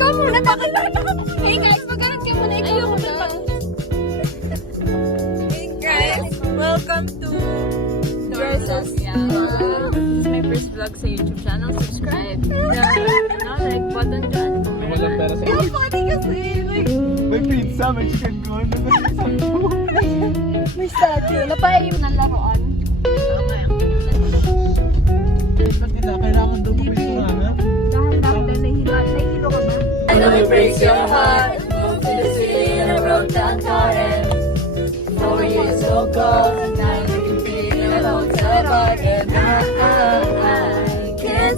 Ikaw muna, hey guys, magkaroon kayo muna. Ikaw muna. Hey guys, welcome to Versus. This is my first vlog sa YouTube channel. Subscribe. Like button dyan. Walang pera sa Ang funny kasi. Like, may pizza, may chicken corn. May statue. Napaya yung laruan. Ba't nila? Kailangan daw kumisura. Dahan-dahan na nahihilo ka ba? I know it breaks your heart. Moved to the city and I wrote down Karen. 4 years old girl. Now we can be in a hotel bar. And I can't.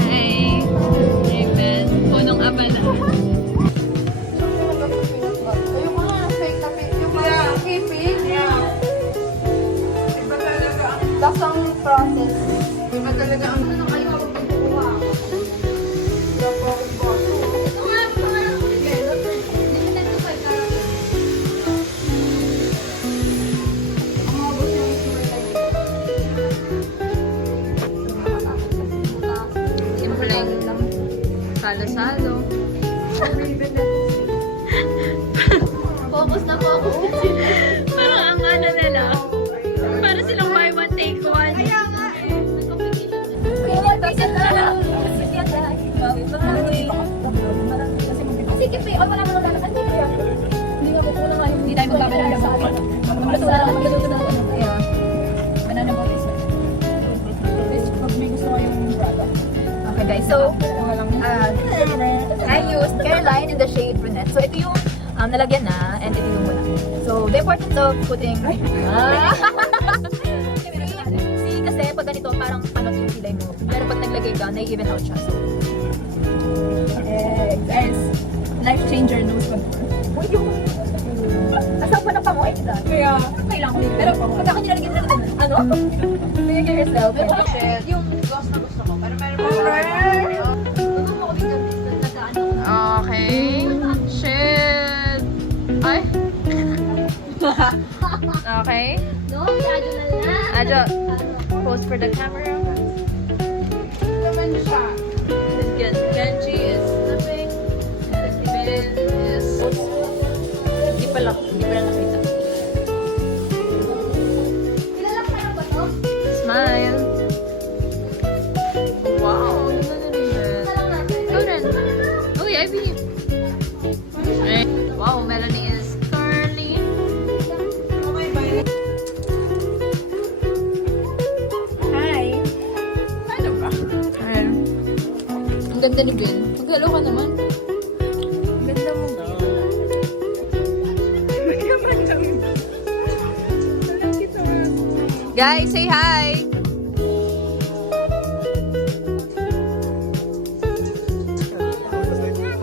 Hi. Amen. Punong apa na. Yung mga fake na fake. Yung mga keeping. Iba talaga ang That's ang process. iba talaga ang Ano kayo ako pagkukuha? Ito nga, ito nga. Limited to 5 characters. Ang mga boss yung simpleng salo-salo. Focus na focus. Parang ang ano nila. Para silang buy one, take one. Kaya nga eh. Ticket na lang. Ticket na lang. Sige, pe. Wala mo lang. Hindi nga po na nga. Hindi tayo magbabalala sa akin. Magluto na lang. Magluto na lang. Ayan. Banana boat is pag may gusto ko yung product. Okay guys, so I used Caroline in the shade brunette. So ito yung nalagyan na and ito yung muna. So the importance of putting See, kasi pag ganito parang panot yung kilay mo. Pero pag naglagay ka, na-even out siya. So guys, life changer nose contour. Uy, yung asaw pa na panguhay kita. Kaya, kailangan ko dito. Pero pag ako nilalagyan na din, ano? Figure yourself. Pero Yung gloss na gusto ko. Pero meron pa Okay. Shit. Ay. Okay. No, yado na lang. Adjo. Pose for the camera. Naman siya. Genji is slipping. Ben is... Hindi pa lang nakita. Kilala ka na ba to? Smile. Wow. Ano na rin yan? Isa lang natin. Ikaw rin. Uy, Ivy. Wow, Melanie is curly. Hi. Ano ba? Ayun. Ang ganda ni Ben. Maghalo ka naman. Ang ganda mo. Guys, say hi!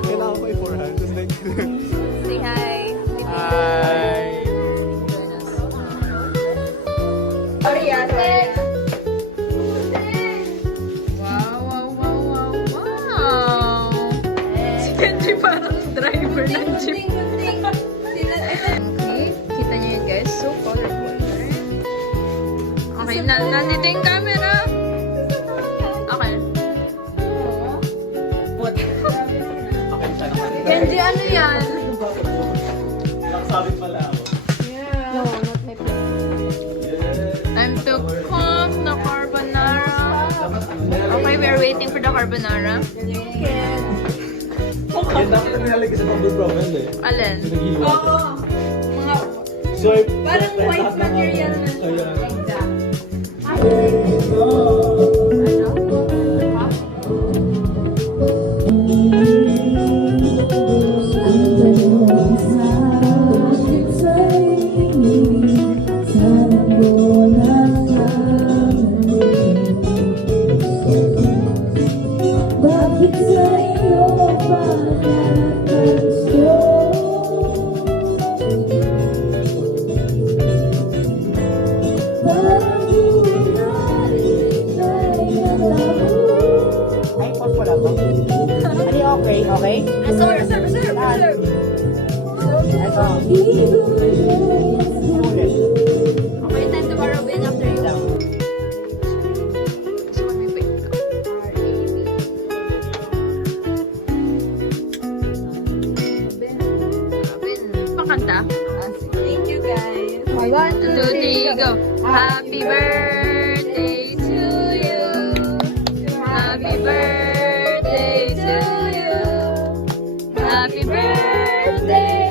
Kailangan ko i-forehand. Just like... Say hi! Hi! Sorry, ate. Wow, wow, wow, wow, wow! Si Kenji parang driver ng jeep. Okay, kita niyo yun guys. So colorful. Okay, nandito yung camera. Okay. Kenji, ano yan? Nakasabit pala ako. No, not my place. Time to cook the carbonara. Okay, we're waiting for the carbonara. Yan dapat nilalagay sa bubble problem eh. Alin? Naghiwa ko. Mga Swipe. Parang white material na. Ayan. Okay? Reserve. Okay, time tomorrow, Ben, after you. So, may bake ka. Happy birthday to you. Happy birthday to you. Happy birthday.